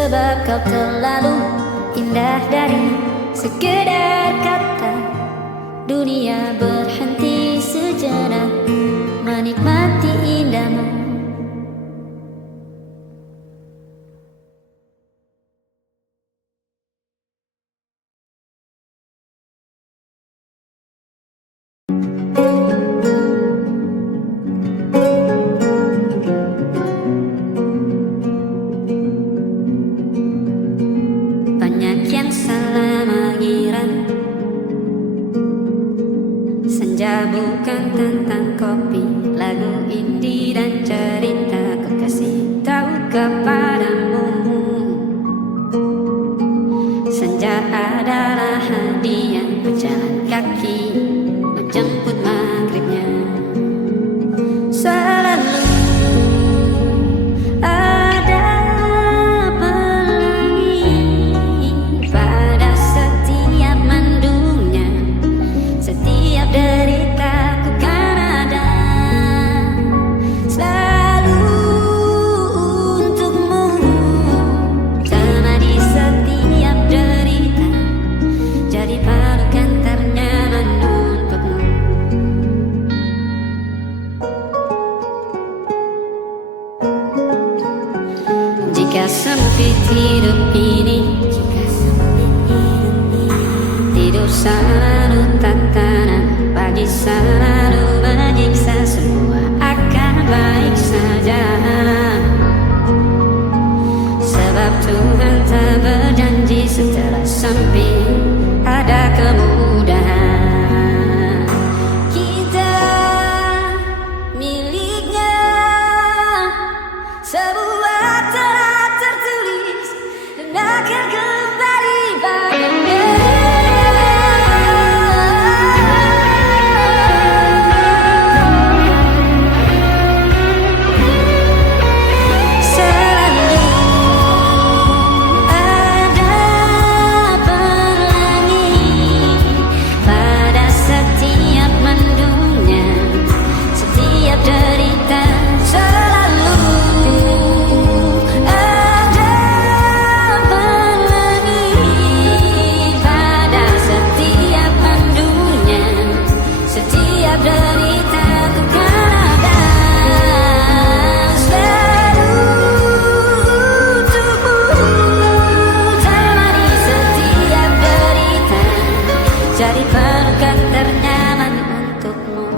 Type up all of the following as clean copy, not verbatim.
sebab kau terlalu indah dari sekedar kata. Dunia berhenti sejenak menikmati indahmu. Banyak yang salah mengira senja bukan tentang kopi, lagu indie dan cerita. Ku kasih tahu kepadamu, senja adalah hadiah berjalan kaki menjemput maghribnya. Selalu ada pelangi pada setiap mendungnya, setiap derita ku kan ada selalu untukmu, temani setiap derita, jadi pelukan ternyaman untukmu. Jika sempit hidup ini, tidur selalu tatanan, pagi selalu menyiksa, semua akan baik saja. Sebab Tuhan tak berjanji setelah sempit ada kemudahan. Kita miliknya sebuah telah tertulis dan akan kembali padanya. Selalu ada pelangi pada setiap mendungnya, setiap derita. Selalu ada pelangi pada setiap mendungnya, setiap derita ku kan ada selalu untukmu, temani setiap derita, jadi pelukan ternyaman untukmu.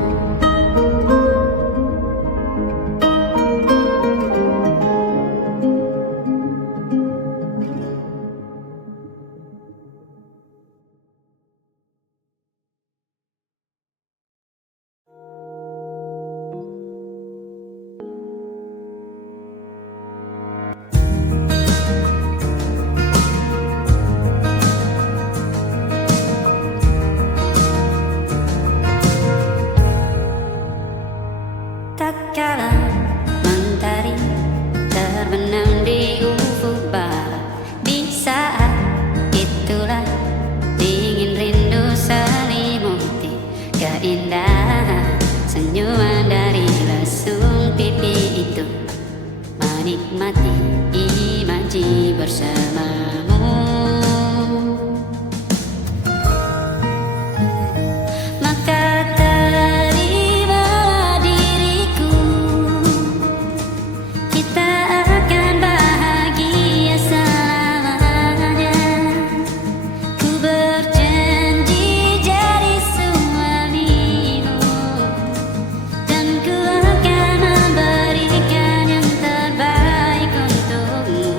Tak kala mentari terbenam di ufuk barat, di saat itulah dingin rindu selimuti keindahan senyuman dari lesung pipi itu, menikmati imaji bersamamu. Maka terimalah diriku, kita akan bahagia selamanya. Ku berjanji jadi suamimu, dan ku akan memberikan yang terbaik untukmu.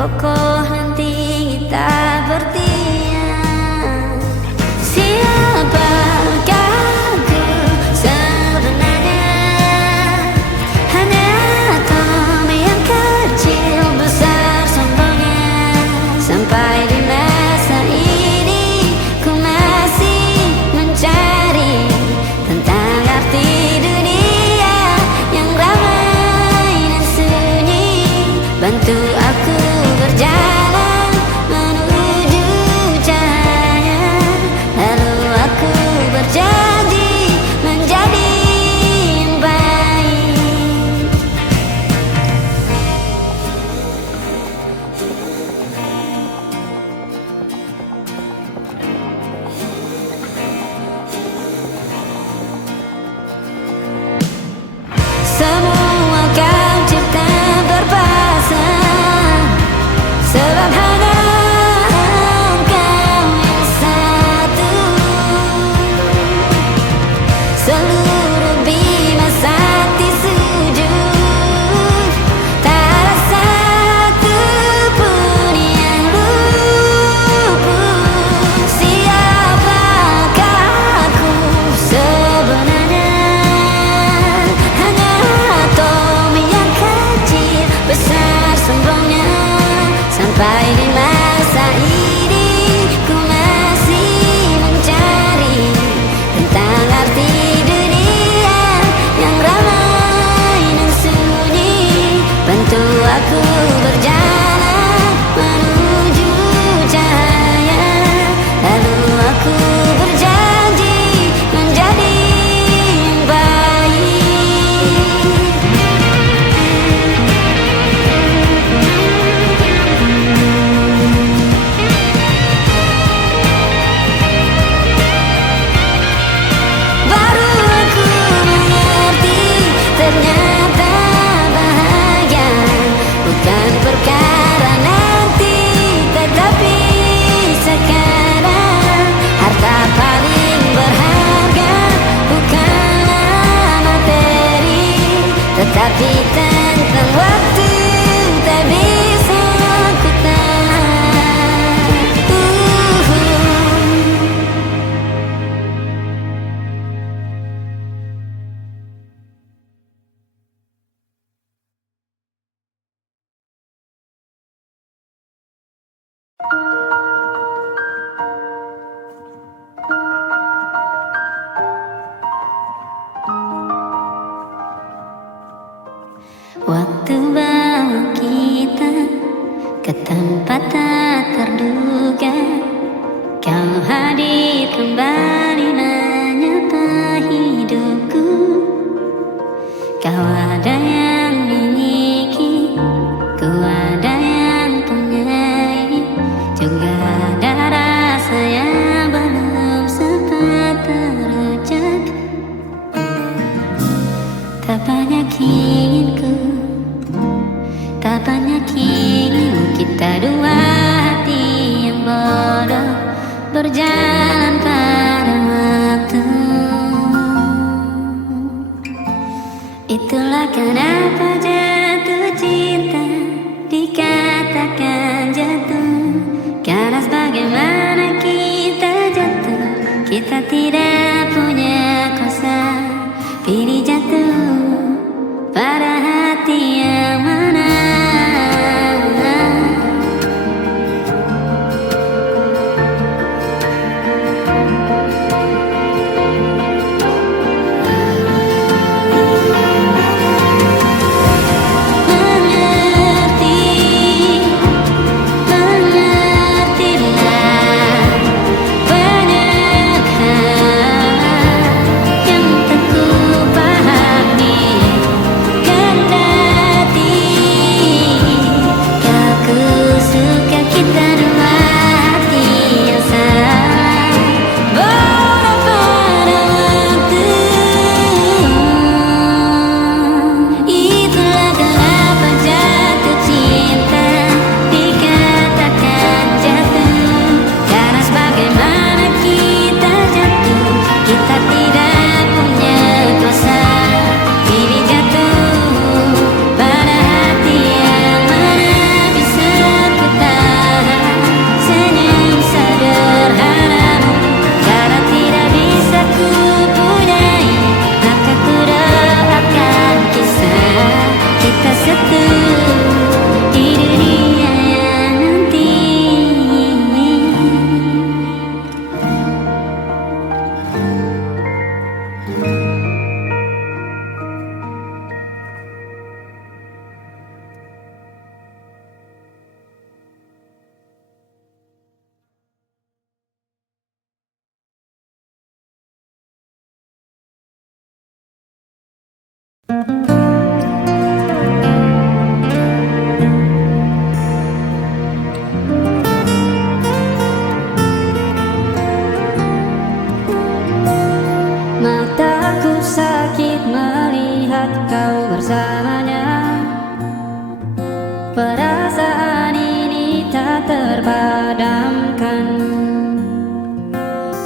kokoh nanti kita bertiang. Siapakah aku sebenarnya? Hanya atom yang kecil besar sombongnya. Sampai di masa ini ku masih mencari tentang arti dunia yang ramai dan sunyi. Bantu aku berjalan menuju cahaya, lalu aku berjanji menjadi yang baik. Semua kau cipta berpasang, sebab hanya engkau yang satu. Seluruh bima sakti sujud, tak ada satu pun yang luput. Siapakah aku sebenarnya? Hanya atom yang kecil besar sombongnya. Sampai di masa ini ku masih mencari tentang arti dunia yang ramai dan sunyi. Bantu aku berjalan menuju cahaya, lalu aku berjanji menjadi yang baik. Baru aku mengerti, ternyata bahagia bukan perkara nanti, tetapi sekarang. Harta paling berharga bukanlah materi, tetapi tentang waktu tak bisa ku tahan. Waktu bawa kita ke tempat tak terduga, kau hadir kembali menyapa hidupku. Kau ada yang miliki, ku ada yang punyai, juga ada rasa yang belum sempat terucap. Tak banyak inginku, tak banyak ingin kita dua hati yang bodoh berjalan pada waktu. Itulah kenapa jatuh cinta dikatakan jatuh, karena sebagaimana kita jatuh, kita tidak punya kuasa pilih jatuh pada hati yang mana.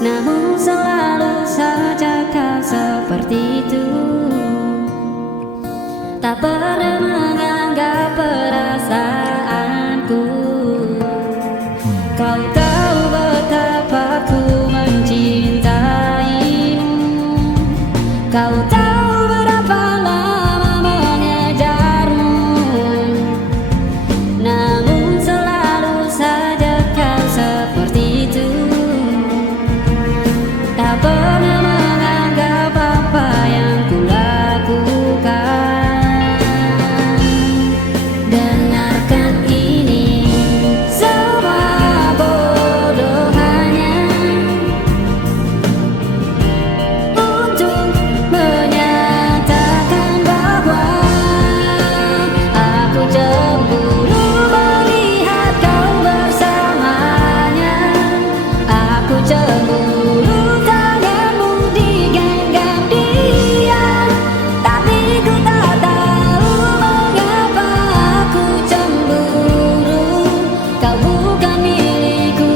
namun selalu saja kau seperti itu. Tak pernah menganggap perasaanku. Kau tahu betapa ku mencintaimu. Kau tahu berapa lama mengejarmu, namun selalu saja kau seperti itu. Tak pernah menganggap apa yang ku lakukan. Dengarkan ini, semua bodoh hanya untuk menyatakan bahwa aku cemburu melihat kau bersamanya. Aku cemburu tanganmu digenggam dia, tapi ku tak tahu mengapa aku cemburu. Kau bukan milikku,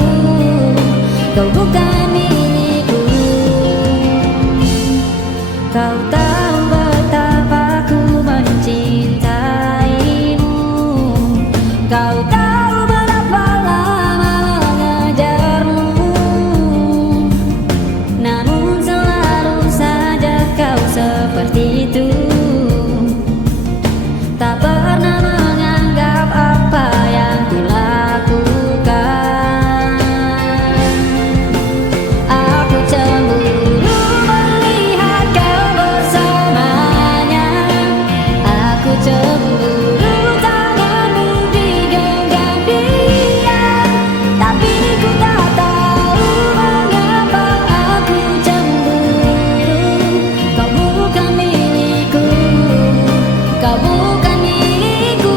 kau bukan milikku. Kau tahu betapa ku mencintaimu. Kau tahu berapa lama mengejarmu, namun selalu saja kau seperti itu. Tak pernah menganggap apa yang ku lakukan. Aku cemburu melihat kau bersamanya. Aku cemburu tanganmu digenggam dia, tapi ku tak tahu mengapa aku cemburu. Kau bukan milikku, kau bukan milikku.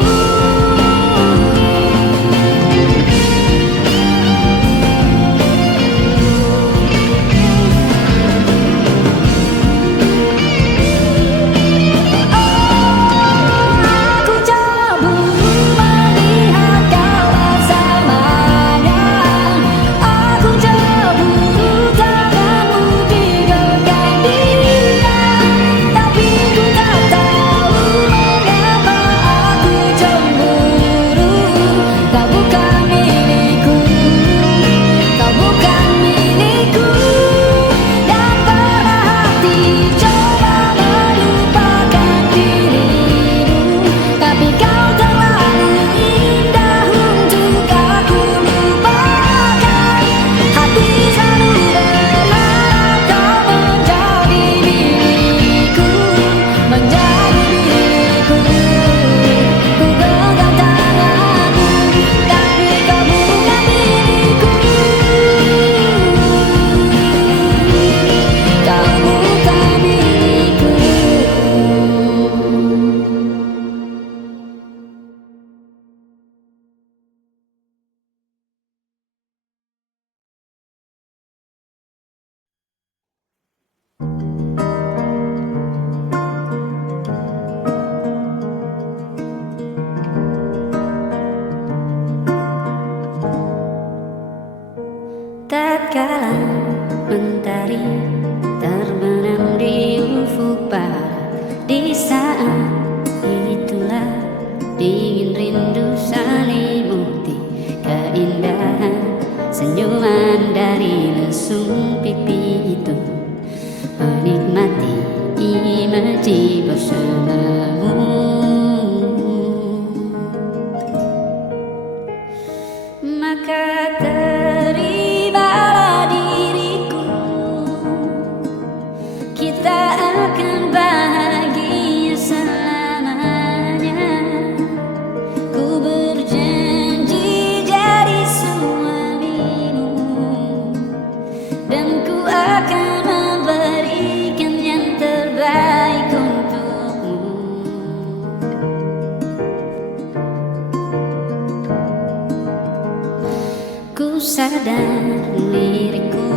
Aku cemburu melihat kau bersamanya. Aku cemburu tanganmu digenggam dia, tapi ku tak tahu mengapa aku cemburu. Kau bukan milikku, kau bukan milikku. Dan pernah hati coba melupakan dirimu, tapi kau terlalu indah untuk aku lupakan. Hati selalu berharap kau menjadi milikku, menjadi milikku. Ku genggam tanganmu, tapi kau bukan milikku. Kau bukan milikku. Tatkala mentari terbenam di ufuk barat, di saat itulah dingin rindu selimuti keindahan senyuman dari lesung pipi itu. Menikmati imaji bersamamu, maka terimalah diriku. Kita akan bahagia selamanya. Ku berjanji jadi suamimu, dan ku akan memberikan yang terbaik untukmu. Ku sadar lirikku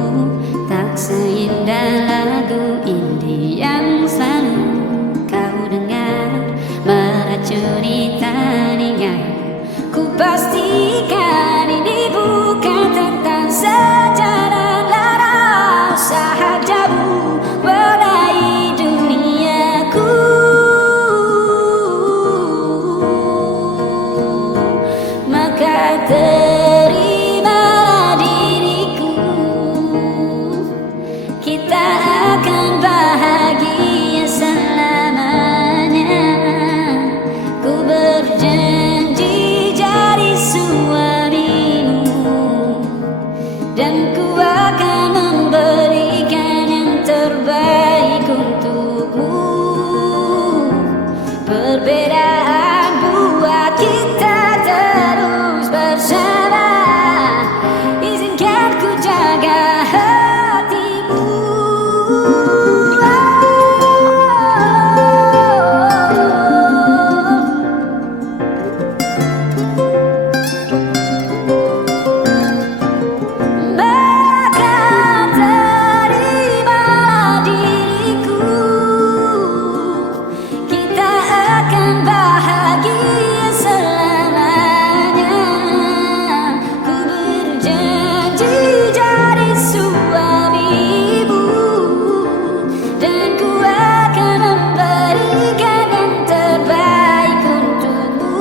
tak seindah lagu indie yang selalu kau dengar meracuni telinga. Ku pastikan ini bukan tentang sejarah lara. akan memberikan yang terbaik untukmu. Perbedaan buat kita terus bersama. Izinkan ku jaga hatimu. Maka terimalah diriku. Kita akan bahagia selamanya. Ku berjanji jadi suamimu, dan ku akan memberikan yang terbaik untukmu.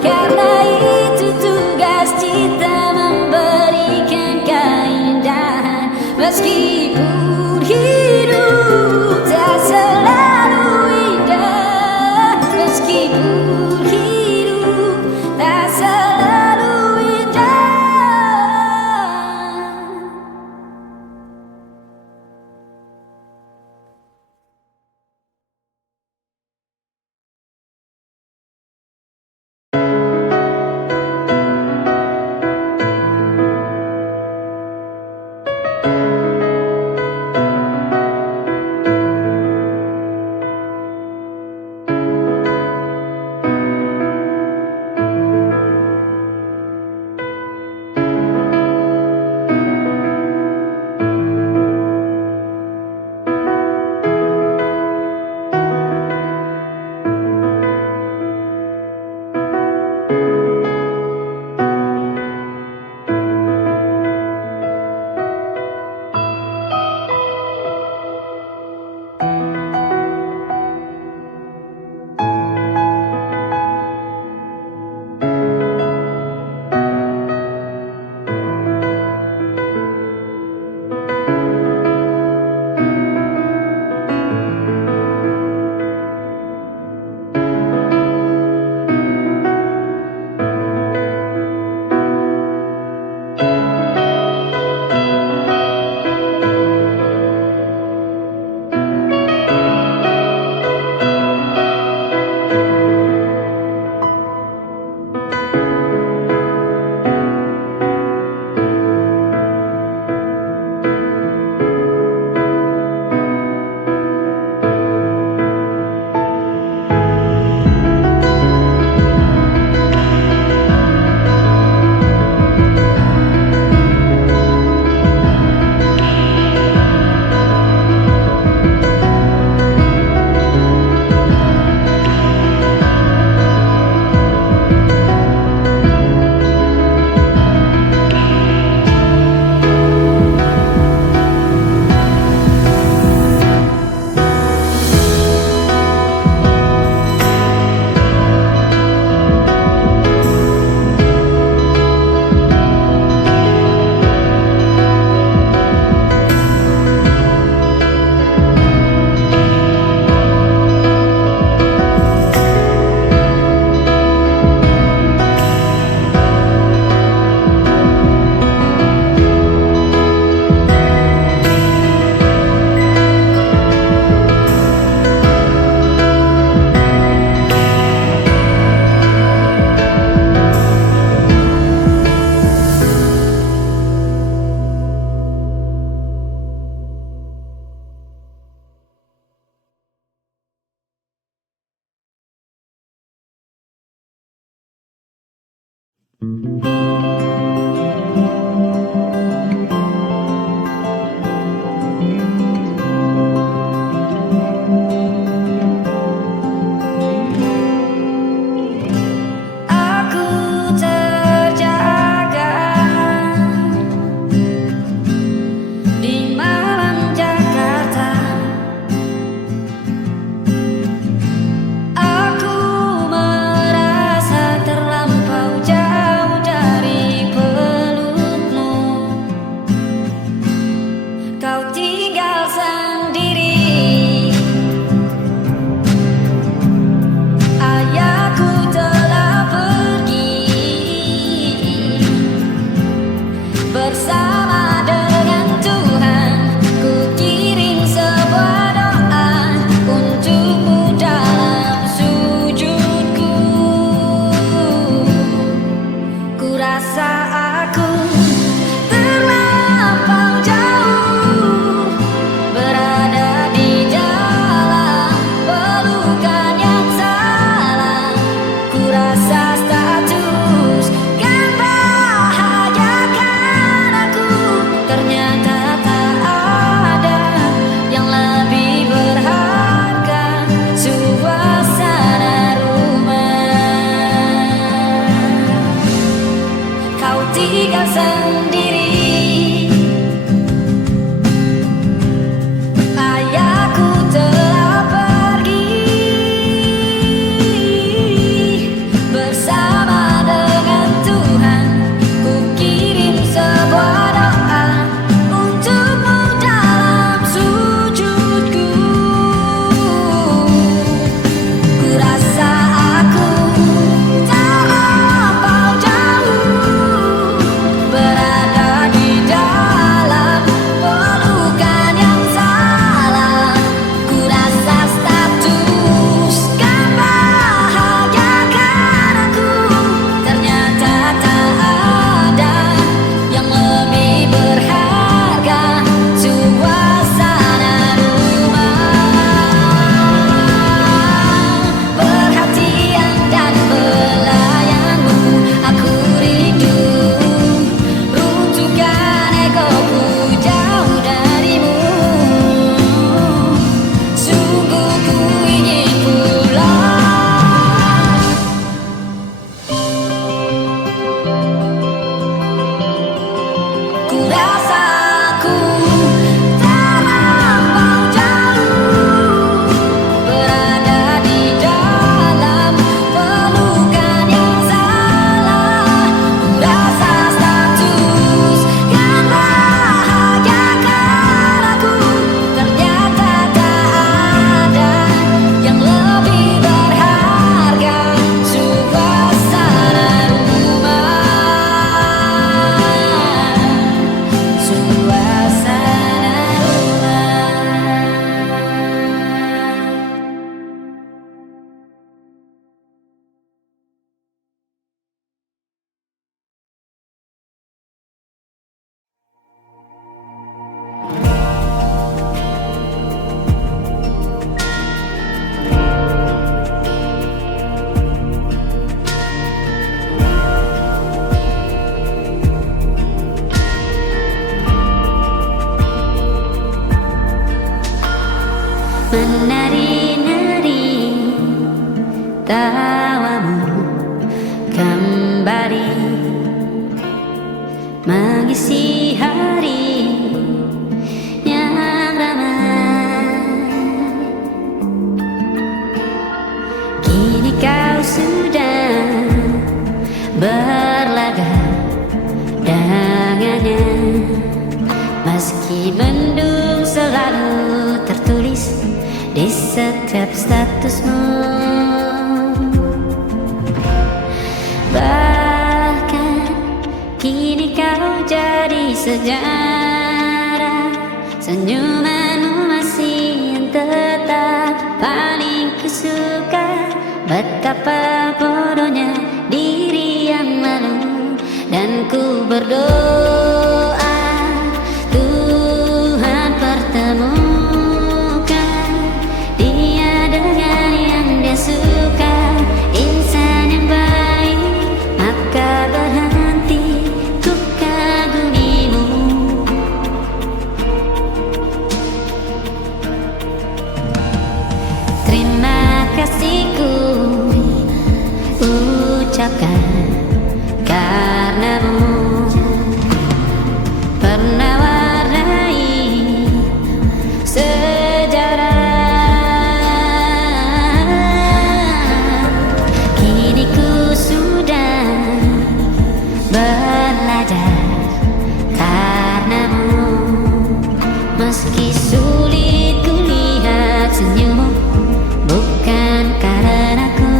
Karena itu tugas kita, memberikan keindahan. Meskipun hidup tak selalu indah, meskipun hidup tak selalu indah. menari-nari tawamu kembali mengisi hari yang ramai. Kini kau sudah berlaga dengannya, meski mendung selalu tertulis di setiap statusmu. Bahkan kini kau jadi sejarah, senyumanmu masih yang tetap paling kusuka. Betapa bodohnya diri yang malu, dan ku berdoa Tuhan pertemukan dia dengan yang dia suka. Insan yang baik, maka berhenti ku kagumimu. Terima kasihku ucapkan karenamu pernah warnai sejarah. Kini ku sudah belajar karenamu, meski sulit ku lihat senyummu, bukan karenaku.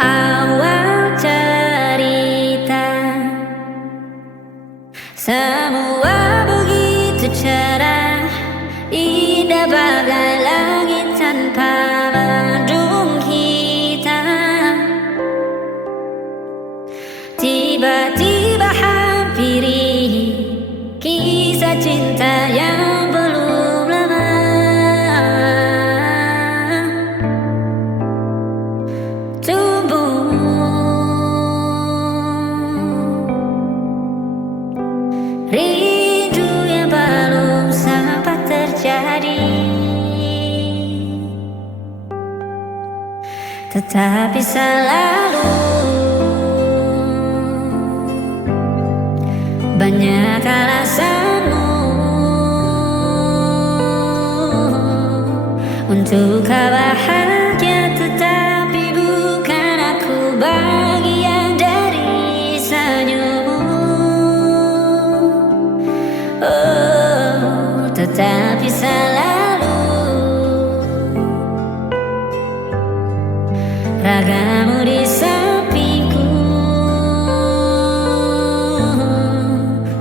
Awal cerita semua begitu cerah, indah bagai langit tanpa mendung hitam. Tiba-tiba hampiri kisah cinta yang belum lama. Rindu yang belum sempat terjadi, tetapi selalu banyak alasanmu untuk kau bahagia, tetapi bukan aku bagian dari senyummu. Oh, tetapi selalu ragamu di sampingku,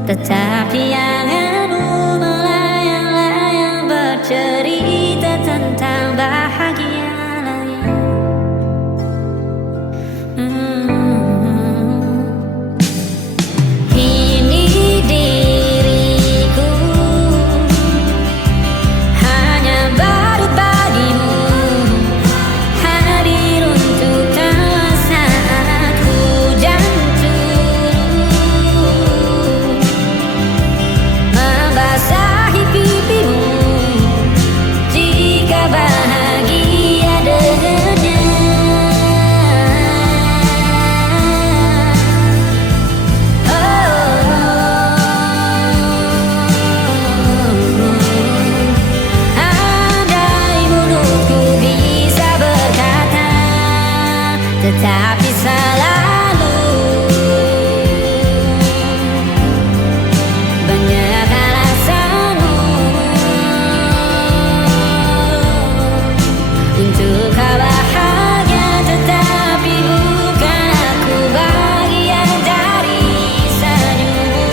tetapi anganmu melayang-layang bercerita tentang bahagia lain. tetapi selalu banyak alasanmu untuk kau bahagia, tetapi bukan aku bagian dari senyummu.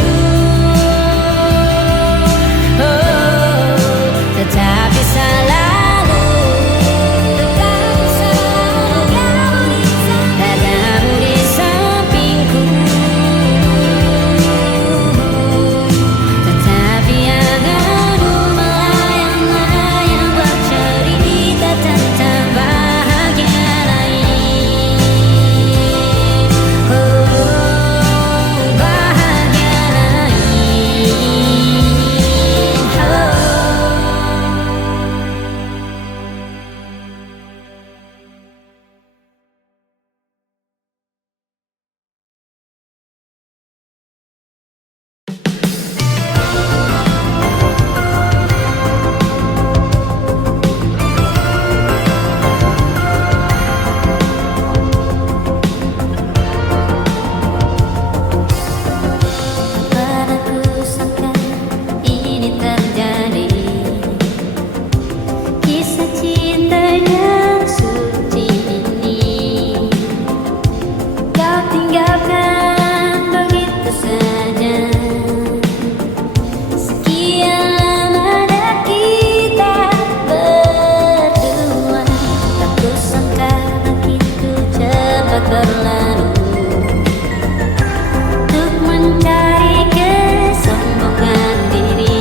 Tetapi selalu ada di sampingku, tetapi agakmu melayang-layang bercerita tentang bahagia lain. Bahagia lain. Pada kusangka ini terjadi, kisah cinta yang suci ini kau tinggalkan begitu saja. Sekian lama dah kita berdua, tak kusangka begitu cepat berlalu. Untuk mencari kesombongan diri,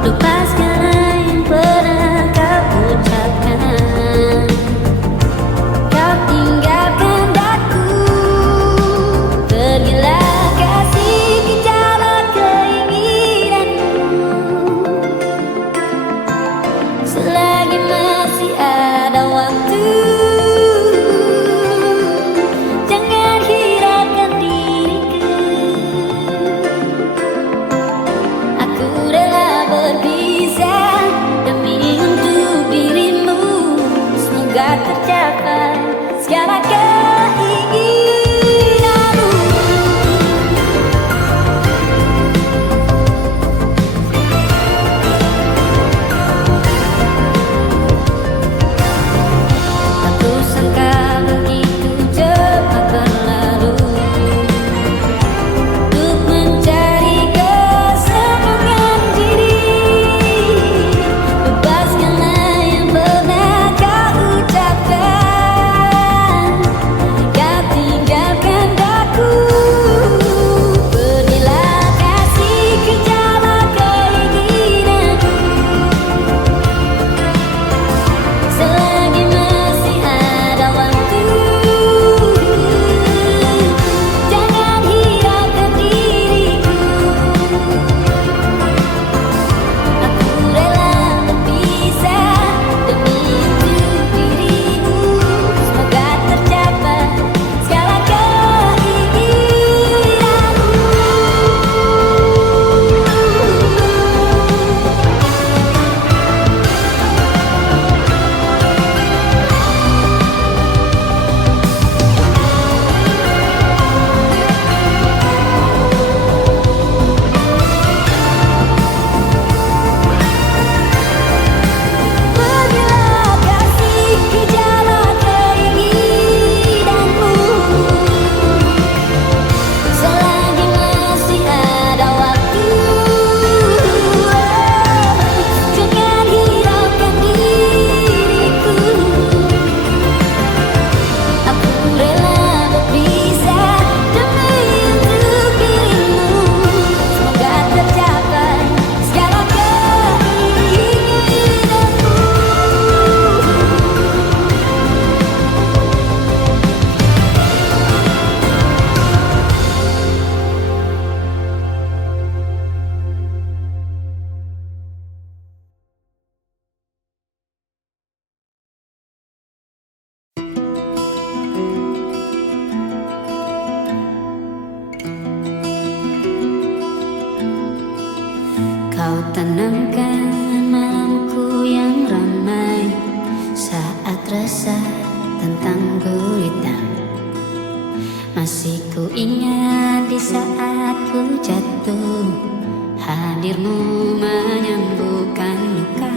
lupa segala yang pernah kau ucapkan. Kau tinggalkan daku, pergilah kasih kejar keinginanmu. Selagi masih ada waktu, jangan hiraukan diriku. Aku rela berpisah demi untuk dirimu. Semoga tercapai segala keinginanmu. Aku sangka begitu cepat berlalu. Untuk mencari kesenangan diri, lepaskanlah yang pernah kau ucapkan. Kau tinggalkan daku, pergilah kasih kejar keinginanmu. Selagi masih ada waktu, jangan hiraukan diriku. Aku rela berpisah demi untuk dirimu. Semoga tercapai segala keinginanmu. Pergilah kasih kejar keinginanmu. Selagi masih ada waktu, jangan hiraukan diriku. Aku rela berpisah demi untuk dirimu. Semoga tercapai segala keinginanmu. Kau tanamkan malamku yang ramai saat resah tentang tentang gurita. Masih ku ingat di saat ku jatuh, hadirmu menyembuhkan luka.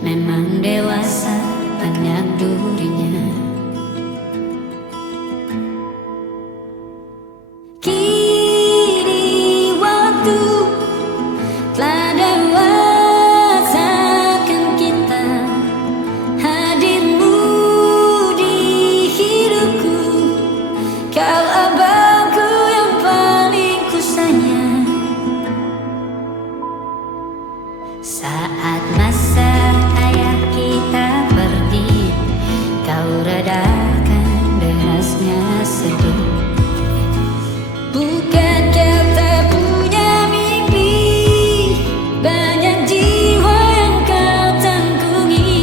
Memang dewasa banyak durinya. Kini waktu telah dewasakan kita. Hadirmu di hidupku, kau abangku yang paling ku sayang. Saat masa ayah kita pergi, kau redakan derasnya sedih. Bukan kau tak punya mimpi, banyak jiwa yang kau tanggungi.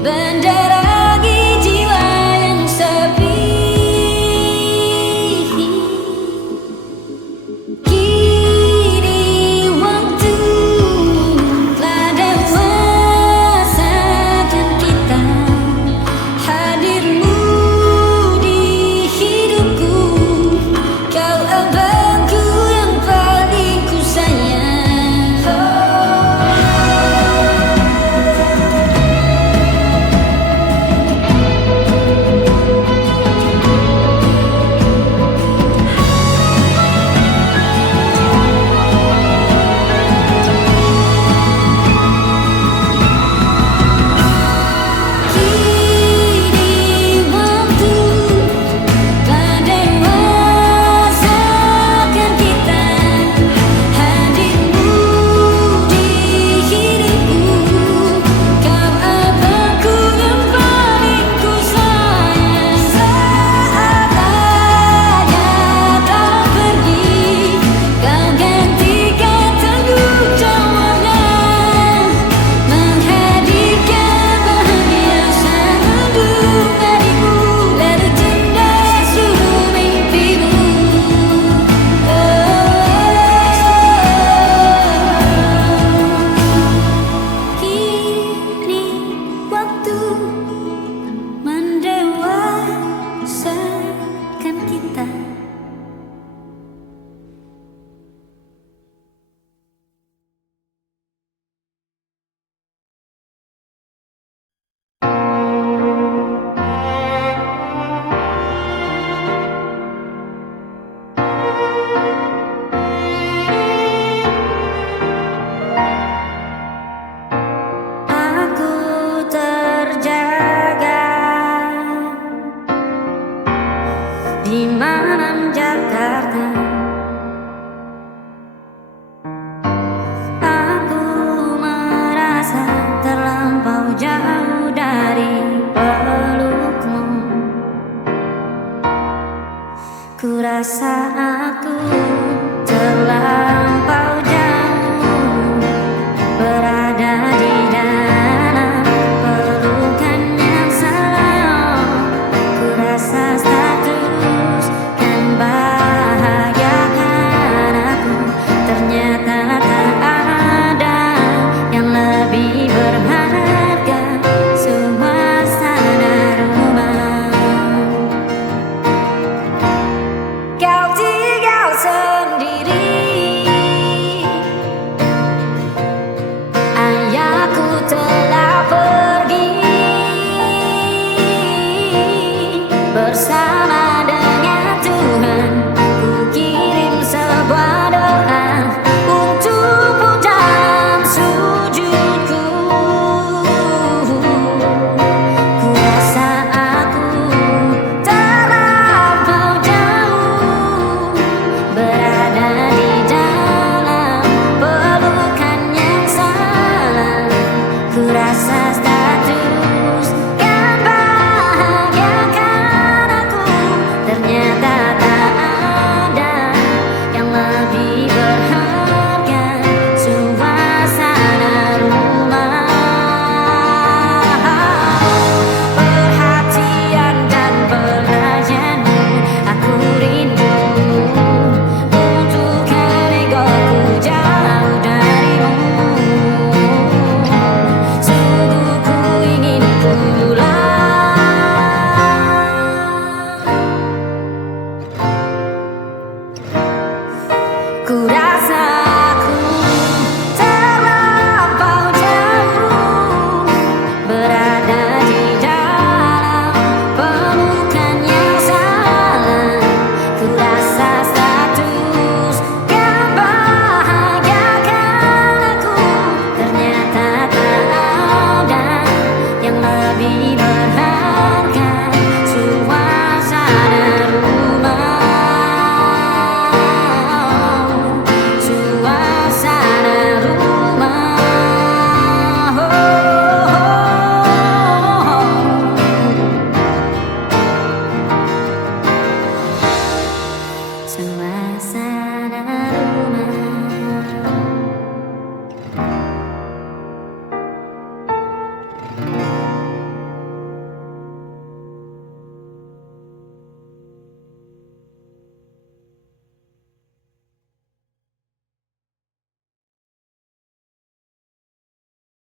Bandar lagi jiwa yang sepi. Kini waktu telah dewasakan kita. Hadirmu di hidupku, kau abangku yang paling ku sayang. Kini waktu telah dewasakan kita. Hadirmu di hidupku, kau abangku yang paling ku sayang. Saat ayah tak pergi, kau gantikan tanggung jawabnya, menghadirkan bahagia sanggup darimu, lalu tenda seluruh mimpimu. Kini waktu mendewasakan kita. Aku terjaga di malam Jakarta. Aku merasa terlampau jauh dari pelukmu. Ku rasa aku